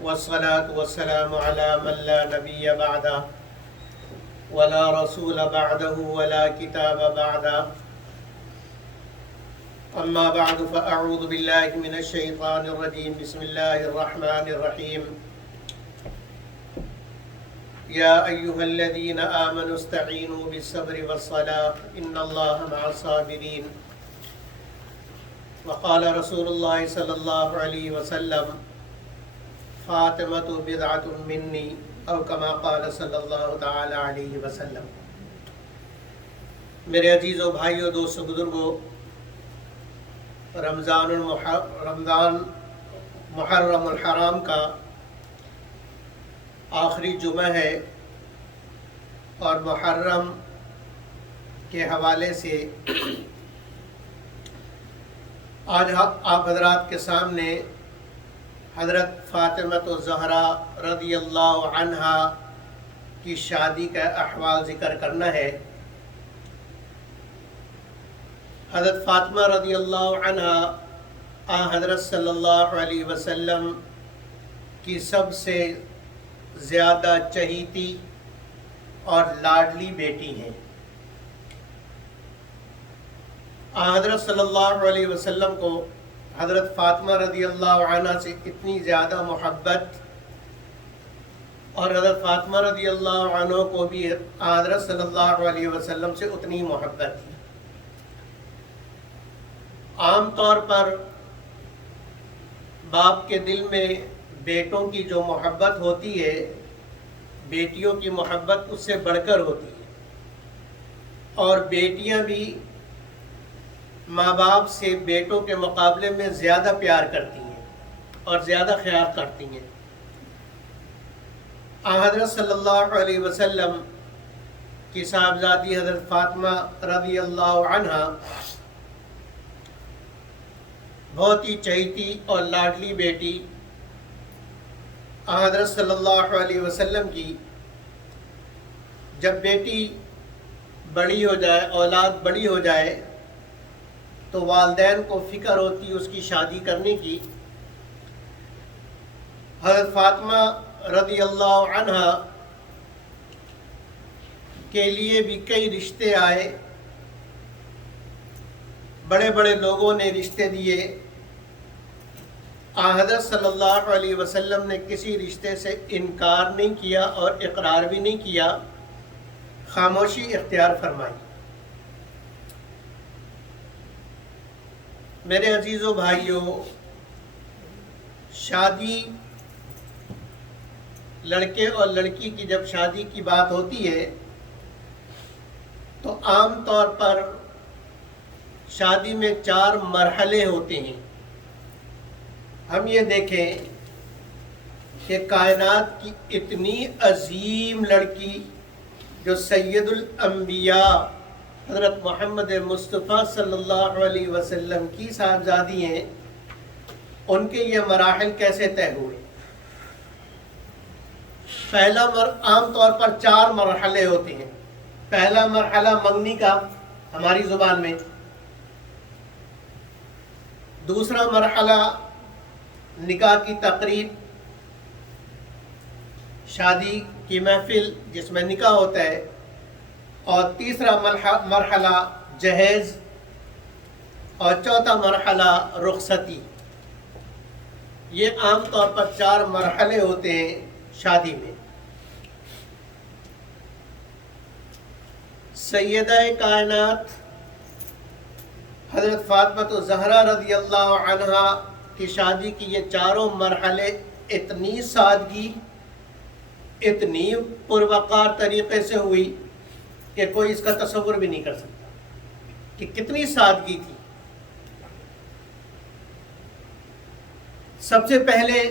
والصلاة والسلام على من لا نبي بعده ولا رسول بعده ولا كتاب بعده أما بعد فأعوذ بالله من الشيطان الرجيم بسم الله الرحمن الرحيم يا أيها الذين آمنوا استعينوا بالصبر والصلاة إن الله مع الصابرين وقال رسول الله صلى الله عليه وسلم فاطمة بدعة مني او کما قال صلی اللہ تعالی علیہ وسلم۔ میرے عزیزو بھائیو دوستو بزرگو، رمضان محرم الحرام کا آخری جمعہ ہے اور محرم کے حوالے سے آج آپ حضرات کے سامنے حضرت فاطمہ الزہرا رضی اللہ عنہا کی شادی کا احوال ذکر کرنا ہے۔ حضرت فاطمہ رضی اللہ عنہا حضرت صلی اللہ علیہ وسلم کی سب سے زیادہ چہیتی اور لاڈلی بیٹی ہیں۔ حضرت صلی اللہ علیہ وسلم کو حضرت فاطمہ رضی اللہ عنہ سے اتنی زیادہ محبت اور حضرت فاطمہ رضی اللہ عنہ کو بھی حضرت صلی اللہ علیہ وسلم سے اتنی محبت تھی۔ عام طور پر باپ کے دل میں بیٹوں کی جو محبت ہوتی ہے، بیٹیوں کی محبت اس سے بڑھ کر ہوتی ہے، اور بیٹیاں بھی ماں باپ سے بیٹوں کے مقابلے میں زیادہ پیار کرتی ہیں اور زیادہ خیال کرتی ہیں۔ حضرت صلی اللہ علیہ وسلم کی صاحبزادی حضرت فاطمہ رضی اللہ عنہا بہت ہی چہیتی اور لاڈلی بیٹی حضرت صلی اللہ علیہ وسلم کی جب بیٹی بڑی ہو جائے، اولاد بڑی ہو جائے، تو والدین کو فکر ہوتی اس کی شادی کرنے کی۔ حضرت فاطمہ رضی اللہ عنہا کے لیے بھی کئی رشتے آئے، بڑے بڑے لوگوں نے رشتے دیے۔ حضرت صلی اللہ علیہ وسلم نے کسی رشتے سے انکار نہیں کیا اور اقرار بھی نہیں کیا، خاموشی اختیار فرمائی۔ میرے عزیزو بھائیو، شادی، لڑکے اور لڑکی کی جب شادی کی بات ہوتی ہے تو عام طور پر شادی میں 4 مرحلے ہوتے ہیں۔ ہم یہ دیکھیں کہ کائنات کی اتنی عظیم لڑکی جو سید الانبیاء حضرت محمد مصطفیٰ صلی اللہ علیہ وسلم کی صاحبزادی ہیں، ان کے یہ مراحل کیسے طے ہوئے؟ پہلا عام طور پر 4 مرحلے ہوتے ہیں۔ پہلا مرحلہ منگنی کا، ہماری زبان میں۔ دوسرا مرحلہ نکاح کی تقریب، شادی کی محفل جس میں نکاح ہوتا ہے، اور تیسرا مرحلہ جہیز، اور چوتھا مرحلہ رخصتی۔ یہ عام طور پر 4 مرحلے ہوتے ہیں شادی میں۔ سیدہ کائنات حضرت فاطمہ الزہرا رضی اللہ عنہا کی شادی کی یہ 4 مرحلے اتنی سادگی، اتنی پروقار طریقے سے ہوئی کہ کوئی اس کا تصور بھی نہیں کر سکتا کہ کتنی سادگی تھی۔ سب سے پہلے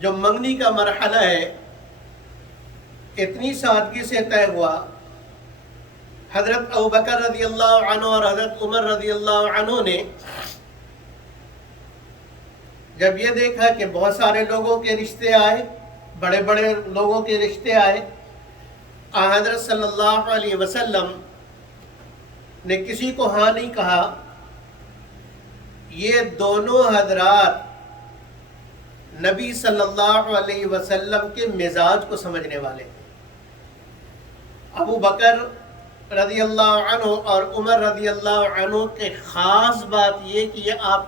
جو منگنی کا مرحلہ ہے، اتنی سادگی سے طے ہوا۔ حضرت ابوبکر رضی اللہ عنہ اور حضرت عمر رضی اللہ عنہ نے جب یہ دیکھا کہ بہت سارے لوگوں کے رشتے آئے، بڑے بڑے لوگوں کے رشتے آئے، حضرت صلی اللہ علیہ وسلم نے کسی کو ہاں نہیں کہا۔ یہ دونوں حضرات نبی صلی اللہ علیہ وسلم کے مزاج کو سمجھنے والے تھے۔ ابو بکر رضی اللہ عنہ اور عمر رضی اللہ عنہ کے خاص بات یہ کہ یہ آپ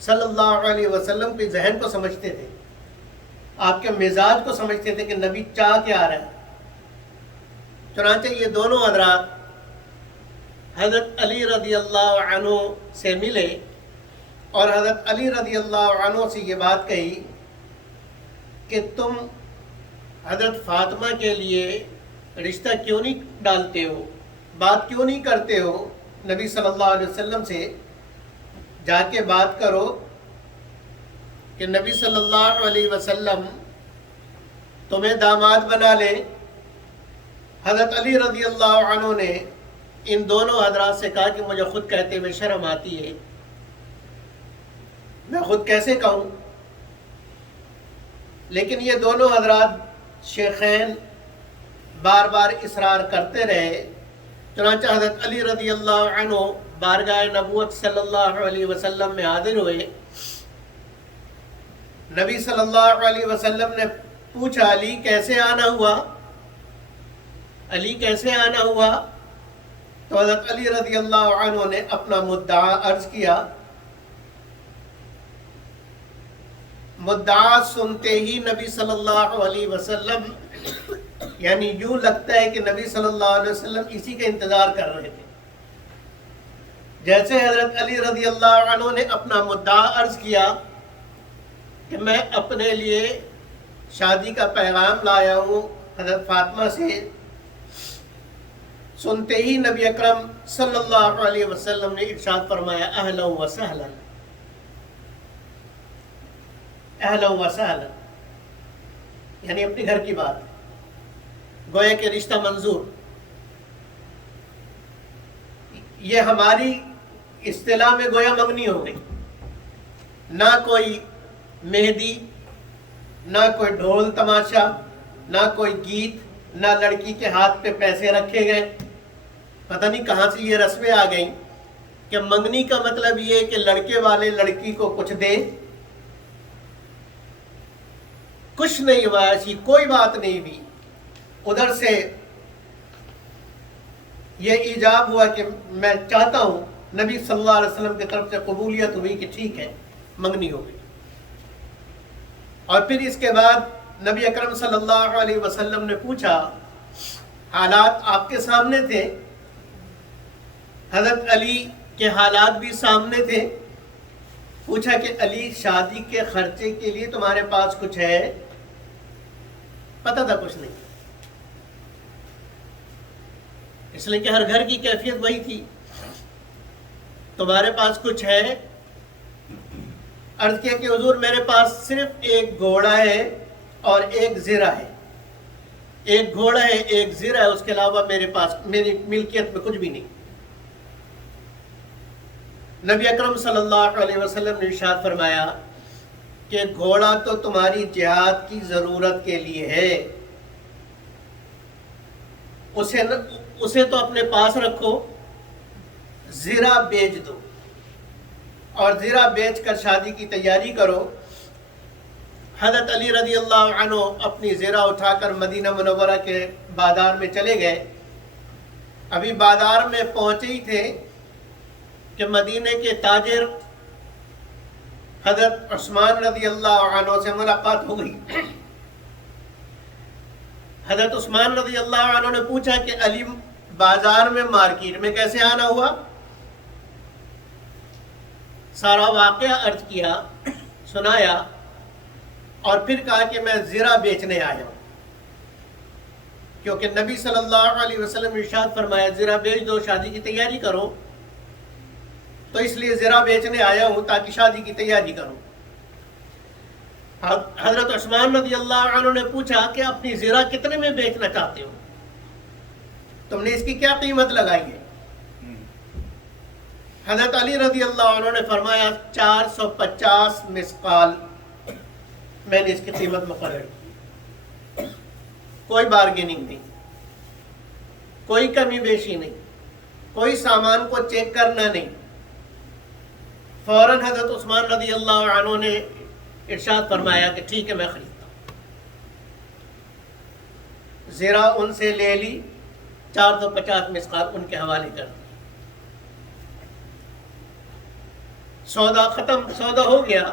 صلی اللہ علیہ وسلم کے ذہن کو سمجھتے تھے، آپ کے مزاج کو سمجھتے تھے کہ نبی چاہ کیا رہا ہے۔ چنانچہ یہ دونوں حضرات حضرت علی رضی اللہ عنہ سے ملے اور حضرت علی رضی اللہ عنہ سے یہ بات کہی کہ تم حضرت فاطمہ کے لیے رشتہ کیوں نہیں ڈالتے ہو، بات کیوں نہیں کرتے ہو، نبی صلی اللہ علیہ وسلم سے جا کے بات کرو کہ نبی صلی اللہ علیہ وسلم تمہیں داماد بنا لے۔ حضرت علی رضی اللہ عنہ نے ان دونوں حضرات سے کہا کہ مجھے خود کہتے ہوئے شرم آتی ہے، میں خود کیسے کہوں؟ لیکن یہ دونوں حضرات شیخین بار بار اصرار کرتے رہے۔ چنانچہ حضرت علی رضی اللہ عنہ بارگاہ نبوت صلی اللہ علیہ وسلم میں حاضر ہوئے۔ نبی صلی اللہ علیہ وسلم نے پوچھا علی کیسے آنا ہوا، علی کیسے آنا ہوا؟ تو حضرت علی رضی اللہ عنہ نے اپنا مدعا عرض کیا۔ مدعا سنتے ہی نبی صلی اللہ علیہ وسلم یعنی یوں لگتا ہے کہ نبی صلی اللہ علیہ وسلم اسی کا انتظار کر رہے تھے۔ جیسے حضرت علی رضی اللہ عنہ نے اپنا مدعا عرض کیا کہ میں اپنے لیے شادی کا پیغام لایا ہوں حضرت فاطمہ سے، سنتے ہی نبی اکرم صلی اللہ علیہ وسلم نے ارشاد فرمایا اہلا و سہلا، اہلا و سہلا، یعنی اپنے گھر کی بات، گویا کہ رشتہ منظور۔ یہ ہماری اصطلاح میں گویا منگنی ہو گئی، نہ کوئی مہندی، نہ کوئی ڈھول تماشا، نہ کوئی گیت، نہ لڑکی کے ہاتھ پہ پیسے رکھے گئے۔ پتہ نہیں کہاں سے یہ رسمیں آ گئیں کہ منگنی کا مطلب یہ ہے کہ لڑکے والے لڑکی کو کچھ دیں۔ کچھ نہیں ہوا، ایسی کوئی بات نہیں ہوئی۔ ادھر سے یہ ایجاب ہوا کہ میں چاہتا ہوں، نبی صلی اللہ علیہ وسلم کی طرف سے قبولیت ہوئی کہ ٹھیک ہے، منگنی ہو گئی۔ اور پھر اس کے بعد نبی اکرم صلی اللہ علیہ وسلم نے پوچھا، حالات آپ کے سامنے تھے، حضرت علی کے حالات بھی سامنے تھے، پوچھا کہ علی شادی کے خرچے کے لیے تمہارے پاس کچھ ہے؟ پتہ تھا کچھ نہیں، اس لیے کہ ہر گھر کی کیفیت وہی تھی۔ تمہارے پاس کچھ ہے؟ عرض کیا کہ حضور میرے پاس صرف ایک گھوڑا ہے اور ایک زرہ ہے، ایک گھوڑا ہے ایک زرہ ہے، اس کے علاوہ میرے پاس میری ملکیت میں کچھ بھی نہیں۔ نبی اکرم صلی اللہ علیہ وسلم نے ارشاد فرمایا کہ گھوڑا تو تمہاری جہاد کی ضرورت کے لیے ہے، اسے تو اپنے پاس رکھو، زرہ بیچ دو اور زرہ بیچ کر شادی کی تیاری کرو۔ حضرت علی رضی اللہ عنہ اپنی زرہ اٹھا کر مدینہ منورہ کے بازار میں چلے گئے۔ ابھی بازار میں پہنچے ہی تھے کہ مدینے کے تاجر حضرت عثمان رضی اللہ عنہ سے ملاقات ہو گئی۔ حضرت عثمان رضی اللہ عنہ نے پوچھا کہ علی بازار میں مارکیٹ میں کیسے آنا ہوا؟ سارا واقعہ عرض کیا، سنایا، اور پھر کہا کہ میں زرہ بیچنے آیا ہوں، کیونکہ نبی صلی اللہ علیہ وسلم نے ارشاد فرمایا زرہ بیچ دو، شادی کی تیاری کرو، تو اس لیے زرہ بیچنے آیا ہوں تاکہ شادی کی تیاری کروں۔ حضرت عثمان رضی اللہ عنہ نے پوچھا کہ اپنی زرہ کتنے میں بیچنا چاہتے ہو؟ تم نے اس کی کیا قیمت لگائی ہے؟ حضرت علی رضی اللہ عنہ نے فرمایا 450 مسقال میں نے اس کی قیمت مقرر کی۔ کوئی بارگیننگ نہیں، کوئی کمی بیشی نہیں، کوئی سامان کو چیک کرنا نہیں۔ فوراً حضرت عثمان رضی اللہ عنہ نے ارشاد فرمایا کہ ٹھیک ہے میں خریدتا ہوں۔ زرہ ان سے لے لی، 450 مسقال ان کے حوالے کر دی، سودا ختم، سودا ہو گیا۔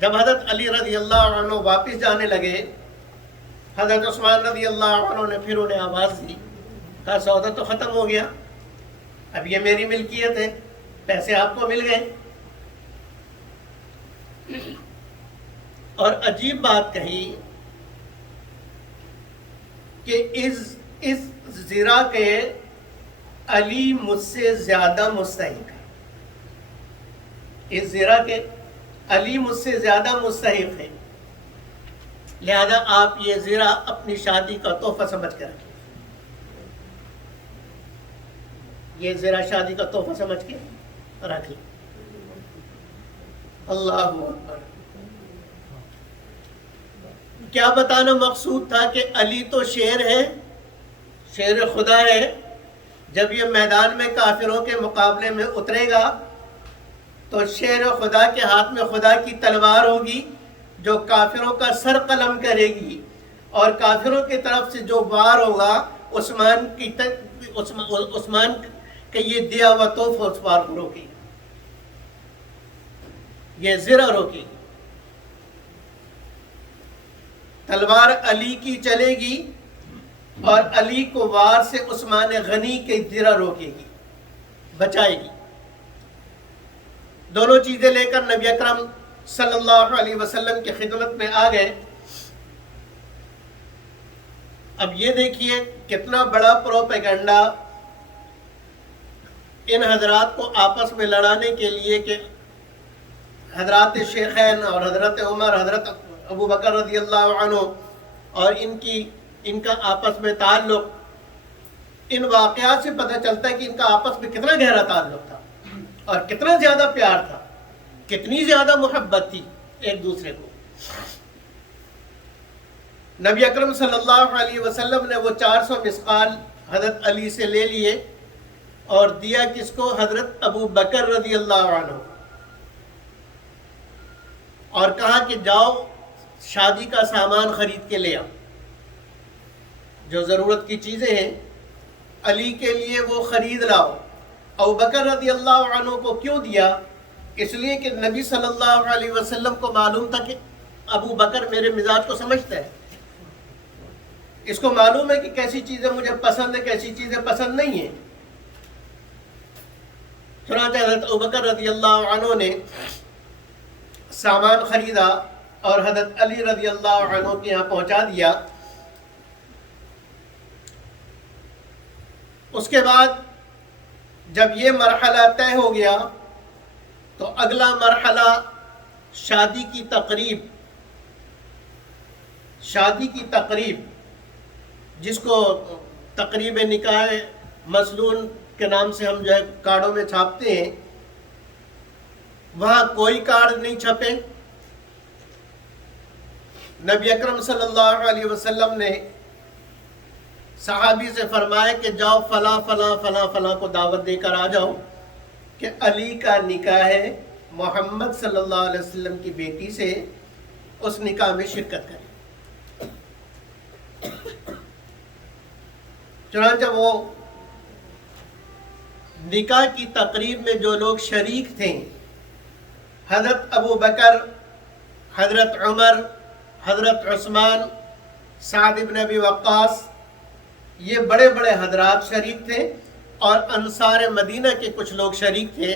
جب حضرت علی رضی اللہ عنہ واپس جانے لگے، حضرت عثمان رضی اللہ عنہ نے پھر انہیں آواز دی، کہا سودا تو ختم ہو گیا، اب یہ میری ملکیت ہے، پیسے آپ کو مل گئے۔ اور عجیب بات کہی کہ اس زرہ کے علی مجھ سے زیادہ مستحق ہے، اس زرہ کے علی مجھ سے زیادہ مستحق ہے، لہذا آپ یہ زرہ اپنی شادی کا تحفہ سمجھ کر رکھیں، یہ زرہ شادی کا تحفہ سمجھ کے رکھ لیں۔ اللہ اکبر۔ کیا بتانا مقصود تھا کہ علی تو شیر ہے، شیر خدا ہے، جب یہ میدان میں کافروں کے مقابلے میں اترے گا تو شیر خدا کے ہاتھ میں خدا کی تلوار ہوگی جو کافروں کا سر قلم کرے گی، اور کافروں کی طرف سے جو وار ہوگا عثمان کہ یہ دیا ہوا تحفہ اس وار کو روکے گی، یہ زرہ روکے گی، تلوار علی کی چلے گی اور علی کو وار سے عثمان غنی کے زرہ روکے گی، بچائے گی۔ دونوں چیزیں لے کر نبی اکرم صلی اللہ علیہ وسلم کی خدمت میں آ گئے۔ اب یہ دیکھیے کتنا بڑا پروپیگنڈا ان حضرات کو آپس میں لڑانے کے لیے کہ حضرات شیخین اور حضرت عمر، حضرت ابو بکر رضی اللہ عنہ اور ان کا آپس میں تعلق، ان واقعات سے پتہ چلتا ہے کہ ان کا آپس میں کتنا گہرا تعلق تھا اور کتنا زیادہ پیار تھا، کتنی زیادہ محبت تھی ایک دوسرے کو۔ نبی اکرم صلی اللہ علیہ وسلم نے وہ 400 مسقال حضرت علی سے لے لیے اور دیا کس کو؟ حضرت ابو بکر رضی اللہ عنہ، اور کہا کہ جاؤ شادی کا سامان خرید کے لے آؤ، جو ضرورت کی چیزیں ہیں علی کے لیے وہ خرید لاؤ۔ ابو بکر رضی اللہ عنہ کو کیوں دیا؟ اس لیے کہ نبی صلی اللہ علیہ وسلم کو معلوم تھا کہ ابو بکر میرے مزاج کو سمجھتا ہے، اس کو معلوم ہے کہ کیسی چیزیں مجھے پسند ہیں، کیسی چیزیں پسند نہیں ہیں۔ چنانچہ حضرت ابو بکر رضی اللہ عنہ نے سامان خریدا اور حضرت علی رضی اللہ عنہ کے یہاں پہنچا دیا۔ اس کے بعد جب یہ مرحلہ طے ہو گیا تو اگلا مرحلہ شادی کی تقریب، جس کو تقریب نکاح مسنون کے نام سے ہم جو ہے کارڈوں میں چھاپتے ہیں، وہاں کوئی کارڈ نہیں چھپے۔ نبی اکرم صلی اللہ علیہ وسلم نے صحابی سے فرمایا کہ جاؤ فلاں فلاں فلاں فلاں کو دعوت دے کر آ جاؤ کہ علی کا نکاح ہے محمد صلی اللہ علیہ وسلم کی بیٹی سے، اس نکاح میں شرکت کریں۔ چنانچہ وہ نکاح کی تقریب میں جو لوگ شریک تھے، حضرت ابو بکر، حضرت عمر، حضرت عثمان، سعد بن ابی وقاص، یہ بڑے بڑے حضرات شریک تھے، اور انصار مدینہ کے کچھ لوگ شریک تھے۔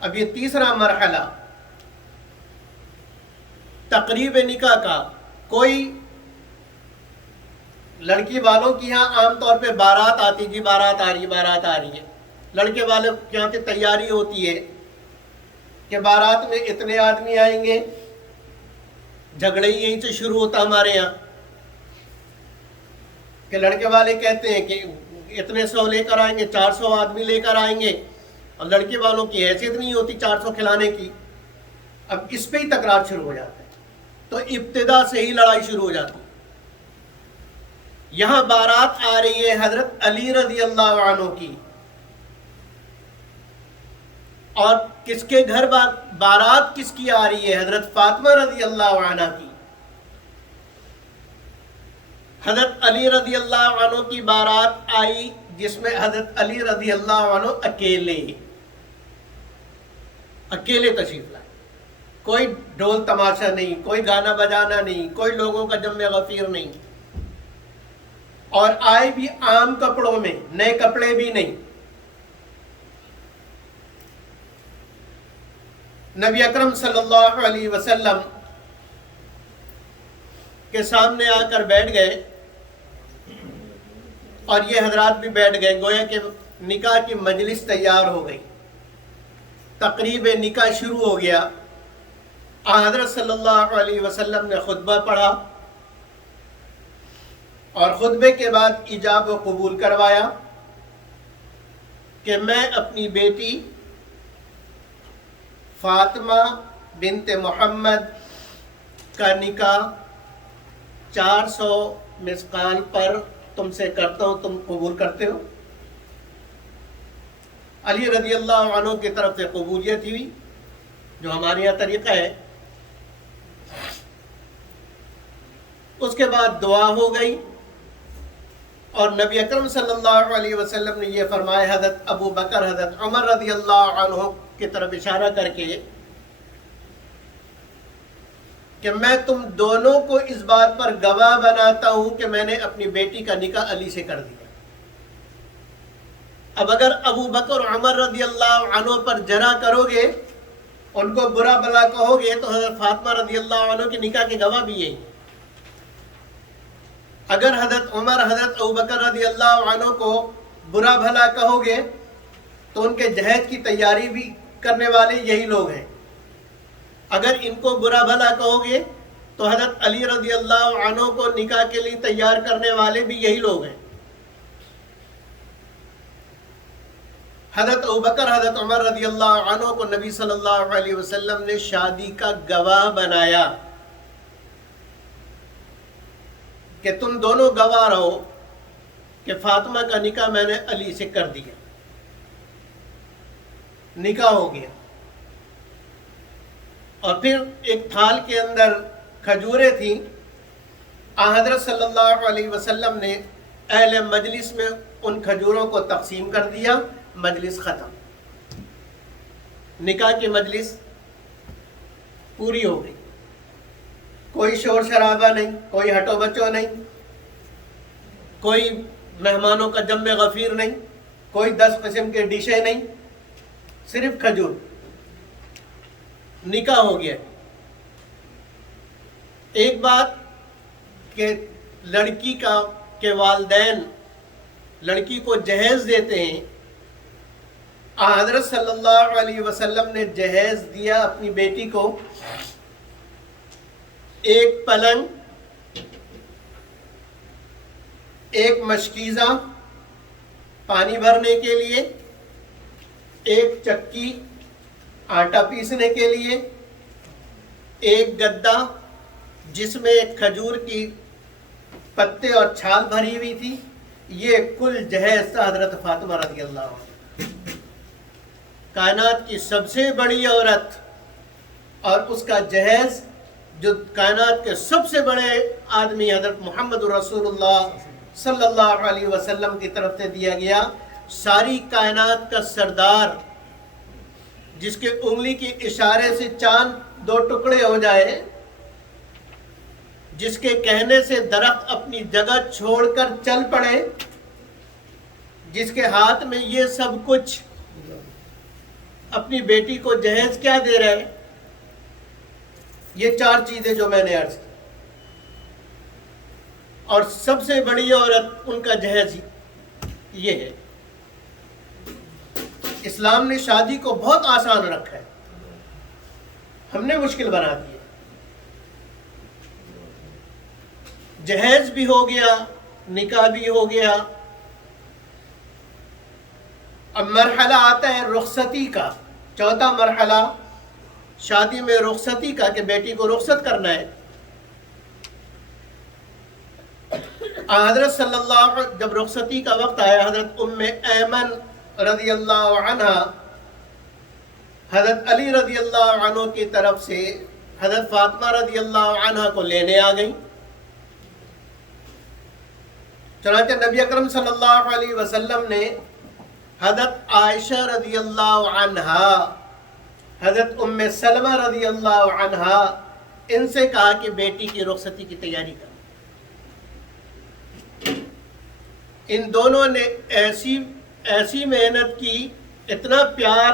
اب یہ تیسرا مرحلہ تقریب نکاح کا، کوئی لڑکی والوں کی یہاں عام طور پہ بارات آتی، جی بارات آ رہی ہے، لڑکے والوں کے یہاں سے تیاری ہوتی ہے کہ بارات میں اتنے آدمی آئیں گے، جھگڑے یہیں سے شروع ہوتا ہمارے یہاں کہ لڑکے والے کہتے ہیں کہ اتنے 100 لے کر آئیں گے، 400 آدمی لے کر آئیں گے، اور لڑکے والوں کی حیثیت نہیں ہوتی 400 کھلانے کی۔ اب اس پہ ہی تکرار شروع ہو جاتا ہے، تو ابتدا سے ہی لڑائی شروع ہو جاتی ہے۔ یہاں بارات آ رہی ہے حضرت علی رضی اللہ عنہ کی، اور کس کے گھر بارات کس کی آ رہی ہے؟ حضرت فاطمہ رضی اللہ عنہ کی۔ حضرت علی رضی اللہ عنہ کی بارات آئی جس میں حضرت علی رضی اللہ عنہ اکیلے تشریف لائے، کوئی ڈھول تماشا نہیں، کوئی گانا بجانا نہیں، کوئی لوگوں کا جمع غفیر نہیں، اور آئے بھی عام کپڑوں میں، نئے کپڑے بھی نہیں۔ نبی اکرم صلی اللہ علیہ وسلم کے سامنے آ کر بیٹھ گئے، اور یہ حضرات بھی بیٹھ گئے، گویا کہ نکاح کی مجلس تیار ہو گئی، تقریب نکاح شروع ہو گیا۔ حضرت صلی اللہ علیہ وسلم نے خطبہ پڑھا، اور خطبے کے بعد ایجاب و قبول کروایا کہ میں اپنی بیٹی فاطمہ بنت محمد کا نکاح 400 مسقال پر تم سے کرتا ہوں، تم قبول کرتے ہو؟ علی رضی اللہ عنہ کی طرف سے قبولیت ہوئی، جو ہمارے یہاں طریقہ ہے۔ اس کے بعد دعا ہو گئی، اور نبی اکرم صلی اللہ علیہ وسلم نے یہ فرمایا، حضرت ابو بکر حضرت عمر رضی اللہ عنہ کی طرف اشارہ کر کے، کہ میں تم دونوں کو اس بات پر گواہ بناتا ہوں کہ میں نے اپنی بیٹی کا نکاح علی سے کر دیا۔ اب اگر ابو بکر عمر رضی اللہ عنہ پر جرا کرو گے، ان کو برا بلا کہو گے، تو حضرت فاطمہ رضی اللہ عنہ کے نکاح کے گواہ بھی یہی۔ اگر حضرت عمر حضرت ابو بکر رضی اللہ عنہ کو برا بھلا کہو گے، تو ان کے جہیز کی تیاری بھی کرنے والے یہی لوگ ہیں۔ اگر ان کو برا بھلا کہو گے تو حضرت علی رضی اللہ عنہ کو نکاح کے لیے تیار کرنے والے بھی یہی لوگ ہیں۔ حضرت ابوبکر حضرت عمر رضی اللہ عنہ کو نبی صلی اللہ علیہ وسلم نے شادی کا گواہ بنایا کہ تم دونوں گواہ رہو کہ فاطمہ کا نکاح میں نے علی سے کر دیا۔ نکاح ہو گیا، اور پھر ایک تھال کے اندر کھجوریں تھیں، حضرت صلی اللہ علیہ وسلم نے اہل مجلس میں ان کھجوروں کو تقسیم کر دیا، مجلس ختم، نکاح کی مجلس پوری ہو گئی، کوئی شور شرابہ نہیں، کوئی ہٹو بچو نہیں، کوئی مہمانوں کا جمع غفیر نہیں، کوئی 10 قسم کے ڈشیں نہیں، صرف کھجور، نکاح ہو گیا۔ ایک بات کہ لڑکی کے والدین لڑکی کو جہیز دیتے ہیں، حضرت صلی اللہ علیہ وسلم نے جہیز دیا اپنی بیٹی کو، ایک پلنگ، ایک مشکیزہ پانی بھرنے کے لیے، ایک چکی آٹا پیسنے کے لیے، ایک گدا جس میں کھجور کی پتے اور چھال بھری ہوئی تھی، یہ کل جہیز تھا حضرت فاطمہ رضی اللہ عنہ۔ کائنات کی سب سے بڑی عورت اور اس کا جہیز، جو کائنات کے سب سے بڑے آدمی حضرت محمد رسول اللہ صلی اللہ علیہ وسلم کی طرف سے دیا گیا، ساری کائنات کا سردار، جس کے انگلی کے اشارے سے چاند 2 ٹکڑے ہو جائے، جس کے کہنے سے درخت اپنی جگہ چھوڑ کر چل پڑے، جس کے ہاتھ میں یہ سب کچھ، اپنی بیٹی کو جہیز کیا دے رہے؟ یہ 4 چیزیں جو میں نے عرض کی، اور سب سے بڑی عورت ان کا جہیز یہ ہے۔ اسلام نے شادی کو بہت آسان رکھا ہے، ہم نے مشکل بنا دی ہے۔ جہیز بھی ہو گیا، نکاح بھی ہو گیا، اب مرحلہ آتا ہے رخصتی کا، 4تھا مرحلہ شادی میں رخصتی کا، کہ بیٹی کو رخصت کرنا ہے۔ حضرت صلی اللہ جب رخصتی کا وقت آیا، حضرت ام ایمن رضی اللہ عنہ حضرت علی رضی اللہ عنہ کی طرف سے حضرت فاطمہ رضی اللہ عنہ کو لینے آ گئی. چنانچہ نبی اکرم صلی اللہ علیہ وسلم نے حضرت عائشہ رضی اللہ عنہا، حضرت ام سلمہ رضی اللہ عنہا، ان سے کہا کہ بیٹی کی رخصتی کی تیاری کرو. ان دونوں نے ایسی محنت کی، اتنا پیار،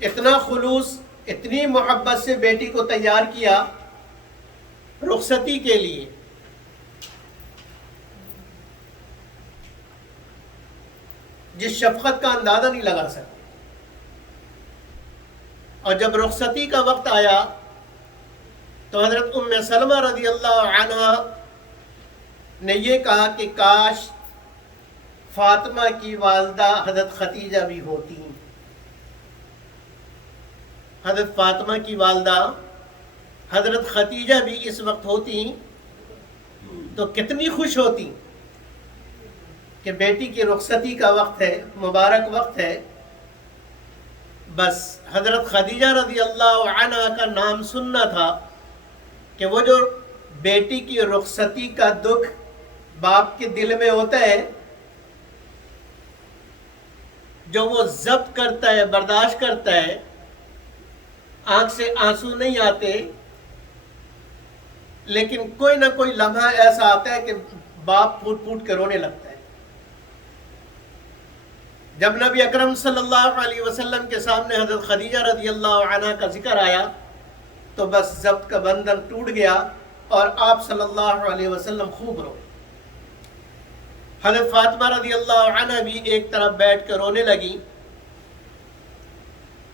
اتنا خلوص، اتنی محبت سے بیٹی کو تیار کیا رخصتی کے لیے. جس شفقت کا اندازہ نہیں لگا سکتے. اور جب رخصتی کا وقت آیا تو حضرت ام سلمہ رضی اللہ عنہ نے یہ کہا کہ کاش فاطمہ کی والدہ حضرت خدیجہ بھی ہوتی. حضرت فاطمہ کی والدہ حضرت خدیجہ بھی اس وقت ہوتی تو کتنی خوش ہوتی کہ بیٹی کی رخصتی کا وقت ہے، مبارک وقت ہے. بس حضرت خدیجہ رضی اللہ عنہ کا نام سننا تھا کہ وہ جو بیٹی کی رخصتی کا دکھ باپ کے دل میں ہوتا ہے، جو وہ ضبط کرتا ہے، برداشت کرتا ہے، آنکھ سے آنسو نہیں آتے، لیکن کوئی نہ کوئی لمحہ ایسا آتا ہے کہ باپ پھوٹ پھوٹ کے رونے لگتا ہے. جب نبی اکرم صلی اللہ علیہ وسلم کے سامنے حضرت خدیجہ رضی اللہ عنہ کا ذکر آیا تو بس ضبط کا بندھن ٹوٹ گیا اور آپ صلی اللہ علیہ وسلم خوب روئے. حضرت فاطمہ رضی اللہ عنہ بھی ایک طرف بیٹھ کر رونے لگی.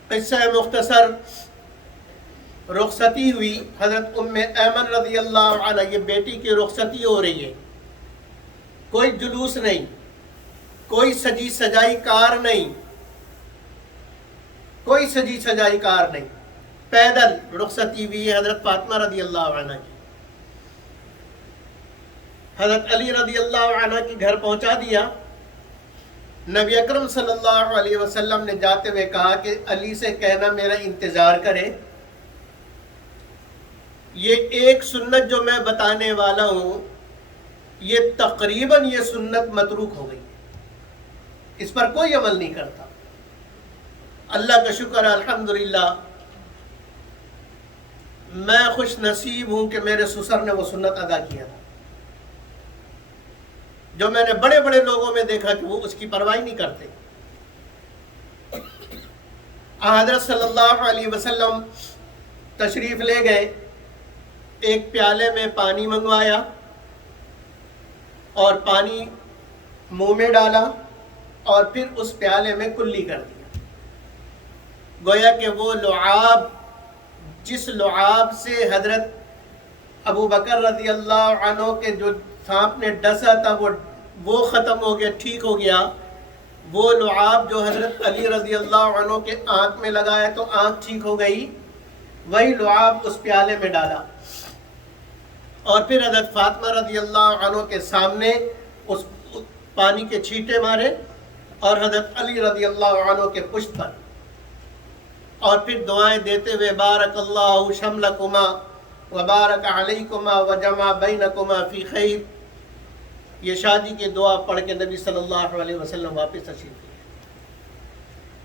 قصہ مختصر، رخصتی ہوئی. حضرت ام ایمن رضی اللہ عنہ، یہ بیٹی کی رخصتی ہو رہی ہے، کوئی جلوس نہیں، کوئی سجی سجائی کار نہیں، کوئی سجی سجائی کار نہیں، پیدل رخصتی ہوئی ہے حضرت فاطمہ رضی اللہ عنہ کی. حضرت علی رضی اللہ عنہ کی گھر پہنچا دیا. نبی اکرم صلی اللہ علیہ وسلم نے جاتے ہوئے کہا کہ علی سے کہنا میرا انتظار کرے. یہ ایک سنت جو میں بتانے والا ہوں، یہ تقریباً یہ سنت متروک ہو گئی، اس پر کوئی عمل نہیں کرتا. اللہ کا شکر ہے، الحمدللہ میں خوش نصیب ہوں کہ میرے سسر نے وہ سنت ادا کیا تھا. جو میں نے بڑے بڑے لوگوں میں دیکھا کہ وہ اس کی پرواہ نہیں کرتے. حضرت صلی اللہ علیہ وسلم تشریف لے گئے، ایک پیالے میں پانی منگوایا اور پانی منہ میں ڈالا اور پھر اس پیالے میں کلی کر دیا. گویا کہ وہ لعاب، جس لعاب سے حضرت ابو بکر رضی اللہ عنہ کے جو سانپ نے ڈسا تھا وہ ختم ہو گیا، ٹھیک ہو گیا. وہ لعاب جو حضرت علی رضی اللہ عنہ کے آنکھ میں لگایا تو آنکھ ٹھیک ہو گئی، وہی لعاب اس پیالے میں ڈالا اور پھر حضرت فاطمہ رضی اللہ عنہ کے سامنے اس پانی کے چھینٹے مارے اور حضرت علی رضی اللہ عنہ کے پشت پر، اور پھر دعائیں دیتے ہوئے بارک اللہ شملکما وبارک علیکما وجمع بینکما فی خیر، یہ شادی کی دعا پڑھ کے نبی صلی اللہ علیہ وسلم واپس تشریف لے.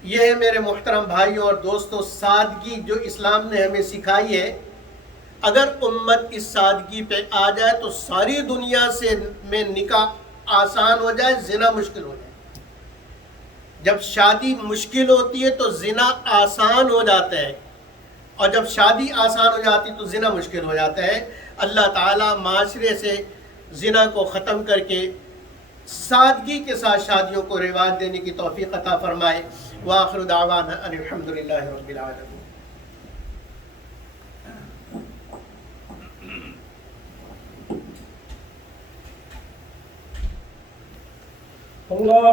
یہ ہے میرے محترم بھائیوں اور دوستوں سادگی جو اسلام نے ہمیں سکھائی ہے. اگر امت اس سادگی پہ آ جائے تو ساری دنیا سے میں نکاح آسان ہو جائے، زنا مشکل ہو جائے. جب شادی مشکل ہوتی ہے تو زنا آسان ہو جاتا ہے، اور جب شادی آسان ہو جاتی تو زنا مشکل ہو جاتا ہے. اللہ تعالیٰ معاشرے سے زنا کو ختم کر کے سادگی کے ساتھ شادیوں کو رواج دینے کی توفیق عطا فرمائے. وآخر دعوانا ان الحمدللہ رب العالمین. اللہ